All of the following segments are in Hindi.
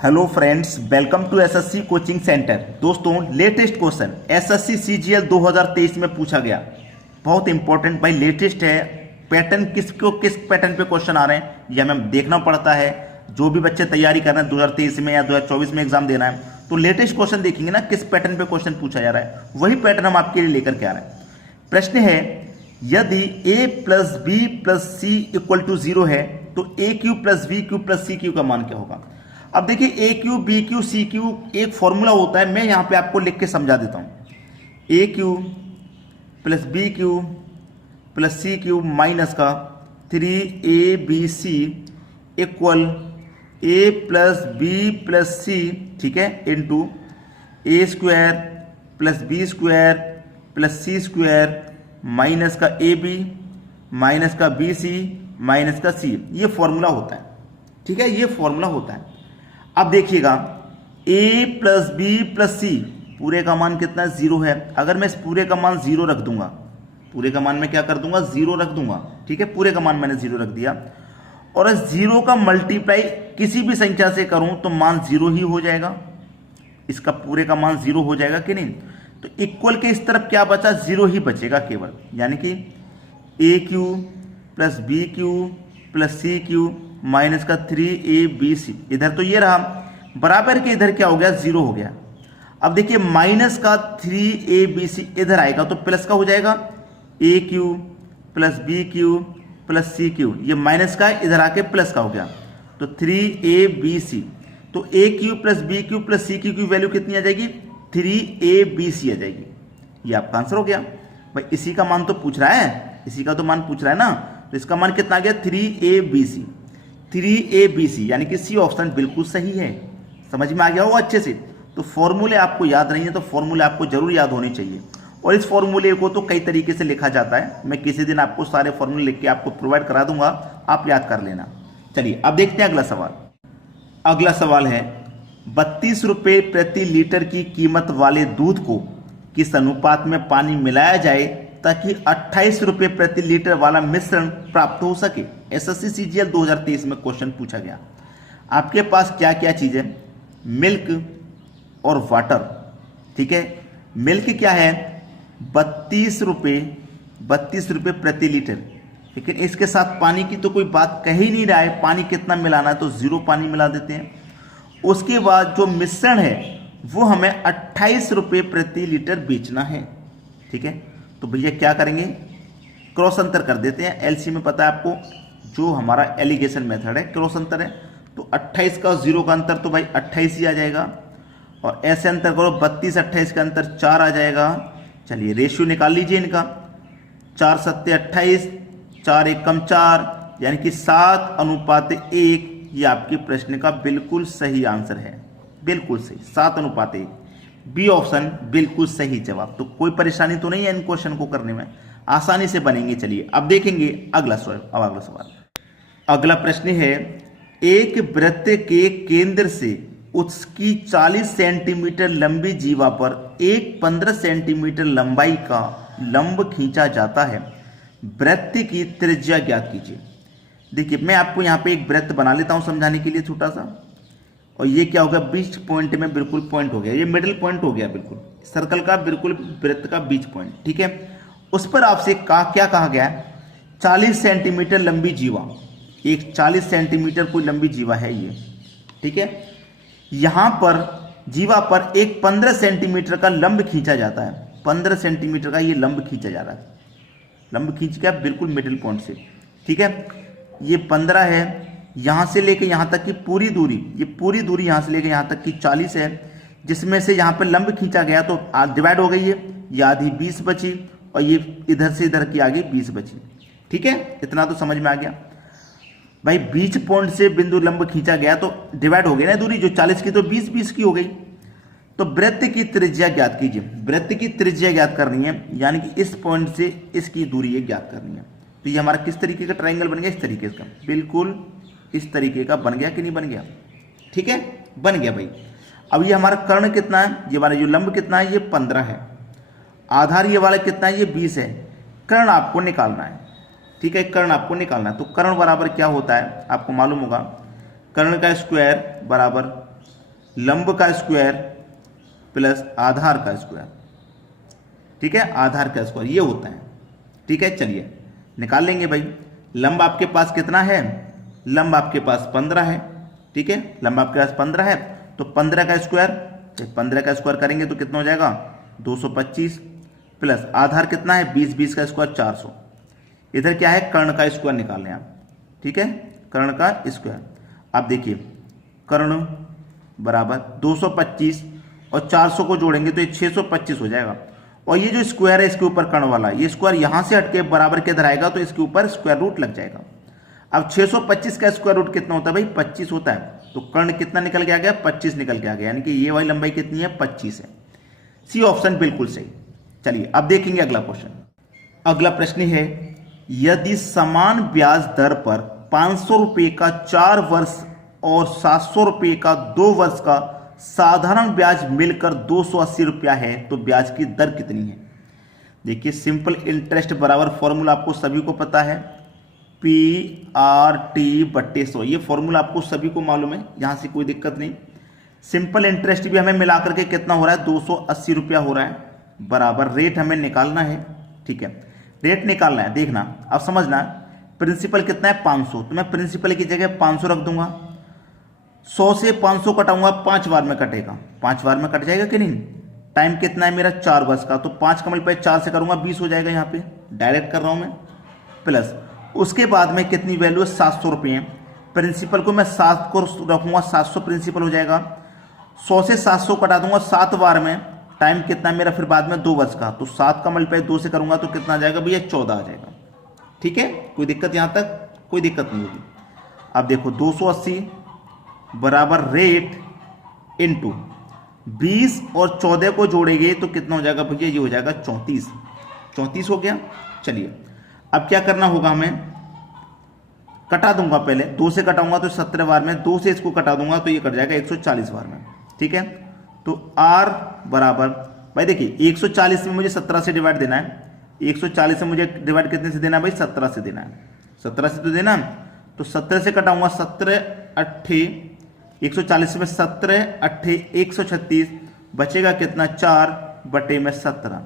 Hello friends, welcome to SSC coaching centre. दोस्तों, लेटेस्ट क्वेश्चन एसएससी सीजीएल 2023 में पूछा गया, बहुत इंपॉर्टेंट भाई, लेटेस्ट है। पैटर्न किस पैटर्न पे क्वेश्चन आ रहे हैं ये हमें देखना पड़ता है। जो भी बच्चे तैयारी कर रहे हैं 2023 में या 2024 में एग्जाम देना है तो लेटेस्ट क्वेश्चन देखेंगे ना, किस पैटर्न पे क्वेश्चन पूछा जा रहा है, वही पैटर्न हम आपके लिए लेकर के आ रहे हैं। प्रश्न है, यदि a plus B plus C equal to 0 है तो A cube plus B cube plus C cube का मान क्या होगा। अब देखिए, A cube B cube C cube एक फॉर्मूला होता है, मैं यहां पे आपको लिख के समझा देता हूं। A cube plus B cube plus C cube minus का 3abc equal A plus B plus C, ठीक है, into A square plus B square plus C square minus का ए बी माइनस का बी सी माइनस का सी। ये फॉर्मूला होता है, ठीक है, ये फॉर्मूला होता है। अब देखिएगा, a प्लस बी प्लस सी पूरे का मान कितना, 0 है। अगर मैं इस पूरे का मान 0 रख दूंगा, पूरे का मान मैं क्या कर दूंगा, 0 रख दूंगा, ठीक है, पूरे का मान मैंने 0 रख दिया, और इस 0 का मल्टीप्लाई किसी भी संख्या से करूं तो मान 0 ही हो जाएगा, इसका पूरे का मान 0 हो जाएगा कि नहीं। तो इक्वल के इस तरफ क्या बचा, 0 ही बचेगा केवल, यानी कि A cube plus B cube plus C cube minus का 3abc, इधर तो ये रहा, बराबर के इधर क्या हो गया, 0 हो गया। अब देखिए, माइनस का 3abc इधर आएगा तो प्लस का हो जाएगा, A cube plus B cube plus C cube, ये माइनस का इधर आके प्लस का हो गया, तो 3abc, तो A cube plus B cube plus C cube की वैल्यू कितनी आ जाएगी, 3abc आ जाएगी। ये आपका आंसर हो गया भाई। इसी का मान तो पूछ रहा है, इसी का तो मान पूछ रहा है ना, तो इसका मान कितना आ गया, 3abc। 3abc यानी कि सी ऑप्शन बिल्कुल सही है। समझ में आ गया हो अच्छे से। तो फॉर्मूले आपको याद नहीं है तो फॉर्मूले आपको जरूर याद होने चाहिए, और इस फॉर्मूले को तो कई तरीके से लिखा जाता है। मैं किसी दिन आपको सारे फॉर्मूले लिख के आपको प्रोवाइड करा दूंगा, आप याद कर लेना। चलिए अब देखते हैं अगला सवाल। अगला सवाल है, 32 रुपये प्रति लीटर की कीमत वाले दूध को किस अनुपात में पानी मिलाया जाए ताकि 28 रुपये प्रति लीटर वाला मिश्रण प्राप्त हो सके। एसएससी सीजीएल 2023 में क्वेश्चन पूछा गया। आपके पास क्या क्या चीजें, मिल्क और वाटर, ठीक है। मिल्क क्या है, 32 रुपये प्रति लीटर, लेकिन इसके साथ पानी की तो कोई बात कह ही नहीं रहा है, पानी कितना मिलाना है, तो 0 पानी मिला देते हैं। उसके बाद जो मिश्रण है वो हमें 28 रुपये प्रति लीटर बेचना है, ठीक है। तो भैया क्या करेंगे, क्रॉस अंतर कर देते हैं। एलसी में पता है आपको, जो हमारा एलिगेशन मेथड है क्रॉस अंतर है, तो 28 का 0 का अंतर तो भाई 28 ही आ जाएगा, और ऐसे अंतर करो 32 28 का अंतर 4 आ जाएगा। चलिए रेशियो निकाल लीजिए इनका, 4 सत्ते 28, 4 एक कम 4, यानी कि 7:1। ये आपके प्रश्न का बिल्कुल सही आंसर है, बिल्कुल सही, 7:1। बी ऑप्शन बिल्कुल सही जवाब। तो कोई परेशानी तो नहीं है इन क्वेश्चन को करने में, आसानी से बनेंगे। चलिए अब देखेंगे अगला सवाल। अगला प्रश्न है, एक वृत्त के केंद्र से उसकी 40 सेंटीमीटर लंबी जीवा पर एक 15 सेंटीमीटर लंबाई का लंब खींचा जाता है, वृत्त की त्रिज्या ज्ञात कीजिए। देखिए, मैं आपको यहाँ पे एक वृत्त बना लेता हूँ समझाने के लिए छोटा सा, और ये क्या होगा, बीच पॉइंट में बिल्कुल पॉइंट हो गया, ये मिडिल पॉइंट हो गया, बिल्कुल सर्कल का बिल्कुल वृत्त का बीच पॉइंट, ठीक है। उस पर आपसे क्या कहा गया है, 40 सेंटीमीटर लंबी जीवा, एक 40 सेंटीमीटर कोई लंबी जीवा है ये, ठीक है। यहां पर जीवा पर एक 15 सेंटीमीटर का लंब खींचा जाता है, 15 सेंटीमीटर का ये लंब खींचा जा रहा है, लंब खींच के बिल्कुल मिडिल पॉइंट से, ठीक है। ये 15 है, यहां से लेके यहां तक की पूरी दूरी, ये पूरी दूरी यहां से लेके यहां तक की 40 है, जिसमें से यहां पर लंब खींचा गया तो डिवाइड हो गई है, ये आधी 20 बची, और ये इधर से इधर की आगे 20 बची, ठीक है। इतना तो समझ में आ गया भाई। बीच पॉइंट से बिंदु लंब खींचा गया तो डिवाइड हो गई ना दूरी, जो 40 की तो 20 की हो गई। तो वृत्त की त्रिज्या ज्ञात कीजिए। वृत्त की त्रिज्या ज्ञात करनी है, यानी कि इस पॉइंट से इसकी दूरी ज्ञात करनी है। तो ये हमारा किस तरीके का ट्राइंगल बन गया, इस तरीके का, बिल्कुल इस तरीके का बन गया कि नहीं बन गया, ठीक है, बन गया भाई। अब ये हमारा कर्ण कितना है, ये वाला जो लंब कितना है, ये 15 है, आधार ये वाला कितना है, ये 20 है। कर्ण आपको निकालना है, ठीक है, कर्ण आपको निकालना है। तो कर्ण बराबर क्या होता है आपको मालूम होगा, कर्ण का स्क्वायर बराबर लंब का स्क्वायर प्लस आधार का स्क्वायर, ठीक है, आधार का स्क्वायर ये होता है, ठीक है। चलिए निकाल लेंगे भाई। लंब आपके पास कितना है, लंब आपके पास 15 है, ठीक है, लंब आपके पास 15 है, तो 15 का स्क्वायर, 15 का स्क्वायर करेंगे तो कितना हो जाएगा 225 प्लस आधार कितना है 20, 20 का स्क्वायर 400। इधर क्या है, कर्ण का स्क्वायर निकाल लें आप, ठीक है, कर्ण का स्क्वायर। आप देखिए कर्ण बराबर 225 और 400 को जोड़ेंगे तो ये 625 हो जाएगा। और ये जो स्क्वायर है इसके ऊपर कर्ण वाला, ये स्क्वायर यहां से हटके बराबर के इधर आएगा तो इसके ऊपर स्क्वायर रूट लग जाएगा। अब 625 का स्क्वायर रूट कितना होता है भाई 25 होता है, तो कर्ण कितना निकल के आ गया 25 निकल के आ गया, यानी कि ये वाली लंबाई कितनी है 25 है। सी ऑप्शन बिल्कुल सही। चलिए अब देखेंगे अगला क्वेश्चन। अगला प्रश्न है, यदि समान ब्याज दर पर 500 रुपए का 4 वर्ष और 700 रुपए का 2 वर्ष का साधारण ब्याज मिलकर 280 रुपया है तो ब्याज की दर कितनी है। देखिए सिंपल इंटरेस्ट बराबर फॉर्मूला आपको सभी को पता है, PRT/100, ये फॉर्मूला आपको सभी को मालूम है, यहां से कोई दिक्कत नहीं। सिंपल इंटरेस्ट भी हमें मिला करके कितना हो रहा है 280 रुपया हो रहा है, बराबर रेट हमें निकालना है, ठीक है, रेट निकालना है। देखना अब समझना, प्रिंसिपल कितना है 500, तो मैं प्रिंसिपल की जगह 500 रख दूंगा। 100 से 500 कटाऊंगा 5 बार में कटेगा, 5 बार में कट जाएगा कि नहीं। टाइम कितना है मेरा 4 वर्ष का, तो 5 का मल्टीप्लाई 4 से करूंगा 20 हो जाएगा, यहाँ पे डायरेक्ट कर रहा हूं मैं। प्लस उसके बाद में कितनी वैल्यू है 700 रुपये है, प्रिंसिपल को मैं 7 को रखूंगा 700 प्रिंसिपल हो जाएगा। 100 से 700 कटा दूंगा 7 बार में, टाइम कितना है मेरा फिर बाद में 2 वर्ष का, तो 7 का मल्टीप्लाई 2 से करूंगा तो कितना आ जाएगा भैया 14 आ जाएगा, ठीक है। कोई दिक्कत यहां तक, कोई दिक्कत नहीं होगी। अब देखो 280 बराबर रेट इंटू 20 और 14 को जोड़ेंगे तो कितना हो जाएगा भैया, ये हो जाएगा 34, 34 हो गया। चलिए अब क्या करना होगा हमें, कटा दूंगा पहले, 2 से कटाऊंगा तो 17 बार में, 2 से इसको कटा दूंगा तो ये कट जाएगा 140 बार में, ठीक है। तो R बराबर भाई देखिए 140 में मुझे 17 से डिवाइड देना है, 140 से मुझे डिवाइड कितने से देना है भाई 17 से देना है, 17 से तो देना, तो 17 से कटाऊंगा 17 8 140 में 17 8 136, बचेगा कितना 4/17,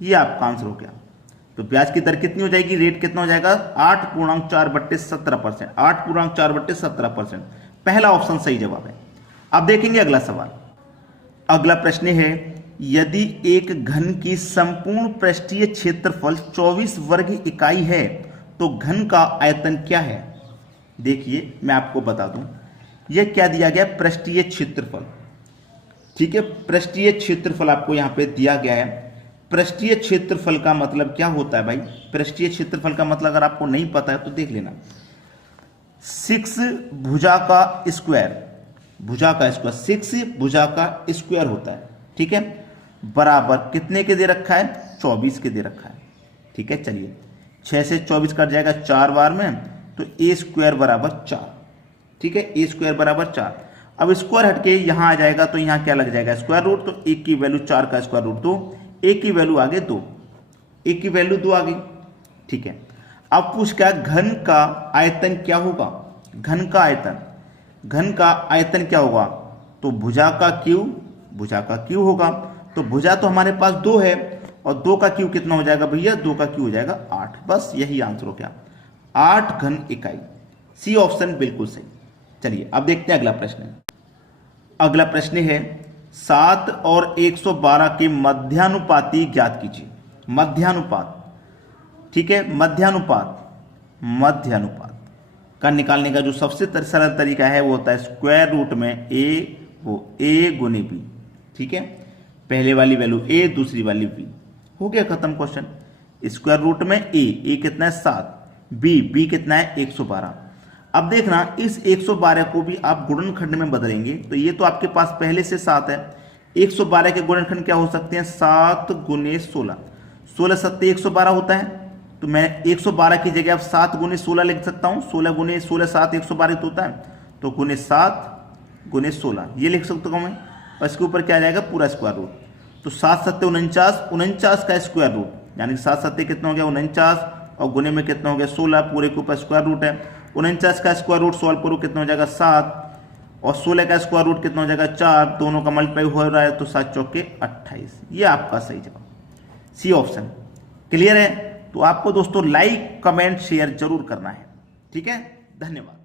ये आपका आंसर हो गया। तो ब्याज की दर कितनी हो जाएगी, रेट कितना हो जाएगा 8.4/17%, 8.4/17%। पहला ऑप्शन सही जवाब है। अब देखेंगे अगला सवाल। अगला प्रश्न है, यदि एक घन की संपूर्ण पृष्ठीय क्षेत्रफल 24 वर्ग इकाई है तो घन का आयतन क्या है। देखिए मैं आपको बता दूं, यह क्या दिया गया पृष्ठीय क्षेत्रफल, ठीक है, पृष्ठीय क्षेत्रफल आपको यहां पे दिया गया है। पृष्ठीय क्षेत्रफल का मतलब क्या होता है भाई, पृष्ठीय क्षेत्रफल का मतलब अगर आपको नहीं पता है तो देख लेना, 6 भुजा का स्क्वायर, भुजा का स्क्वायर 6 भुजा का स्क्वायर होता है, ठीक है, बराबर कितने के दे रखा है 24 के दे रखा है, ठीक है। चलिए 6 से 24 कट जाएगा 4 बार में, तो a स्क्वायर बराबर 4, ठीक है, a स्क्वायर बराबर 4। अब स्क्वायर हटके यहां आ जाएगा तो यहां क्या लग जाएगा स्क्वायर रूट, तो 1 की वैल्यू 4 का स्क्वायर रूट 2, 1 की वैल्यू आगे 2, 1 की वैल्यू 2 आ गई, ठीक है। अब पूछ क्या घन का आयतन क्या होगा, घन का आयतन, घन का आयतन क्या होगा, तो भुजा का क्यू, भुजा का क्यू होगा, तो भुजा तो हमारे पास 2 है और 2 का क्यू कितना हो जाएगा भैया, 2 का क्यू हो जाएगा 8, बस यही आंसर हो गया 8 घन इकाई। सी ऑप्शन बिल्कुल सही। चलिए अब देखते हैं अगला प्रश्न। अगला प्रश्न है 7 और 112 के मध्यानुपाती ज्ञात कीजिए। मध्यानुपात, ठीक है, मध्यानुपात, मध्यानुपात का निकालने का जो सबसे सरल तरीका है वो होता है स्क्वायर रूट में a वो a गुने b, ठीक है, पहले वाली वैल्यू a दूसरी वाली b, हो गया खत्म क्वेश्चन। स्क्वायर रूट में a कितना है 7, b कितना है 112। अब देखना इस 112 को भी आप गुणनखंड में बदलेंगे, तो ये तो आपके पास पहले से 7 है, 112 के गुणनखंड क्या हो सकते हैं 7 गुने 16, 16 7 112 होता है, तो मैं 112 की जगह अब 7 गुने 16 लिख सकता हूं, 16 गुने 16 7 112 होता है, तो गुने 7 गुने 16 ये लिख सकता हूं मैं, और इसके ऊपर क्या आ जाएगा पूरा स्क्वायर रूट, तो 7 7 49, 49 का स्क्वायर रूट, यानी 7 7 कितना हो गया 49 और गुने में कितना हो गया 16, पूरे के ऊपर स्क्वायर रूट है, 49 का स्क्वायर रूट सॉल्व करो कितना हो जाएगा 7, और 16 का स्क्वायर रूट कितना हो जाएगा 4, दोनों का मल्टीप्लाई हो रहा है तो 7 चौके 28। ये आपका सही जवाब, सी ऑप्शन। क्लियर है? तो आपको दोस्तों लाइक कमेंट शेयर जरूर करना है। ठीक है, धन्यवाद।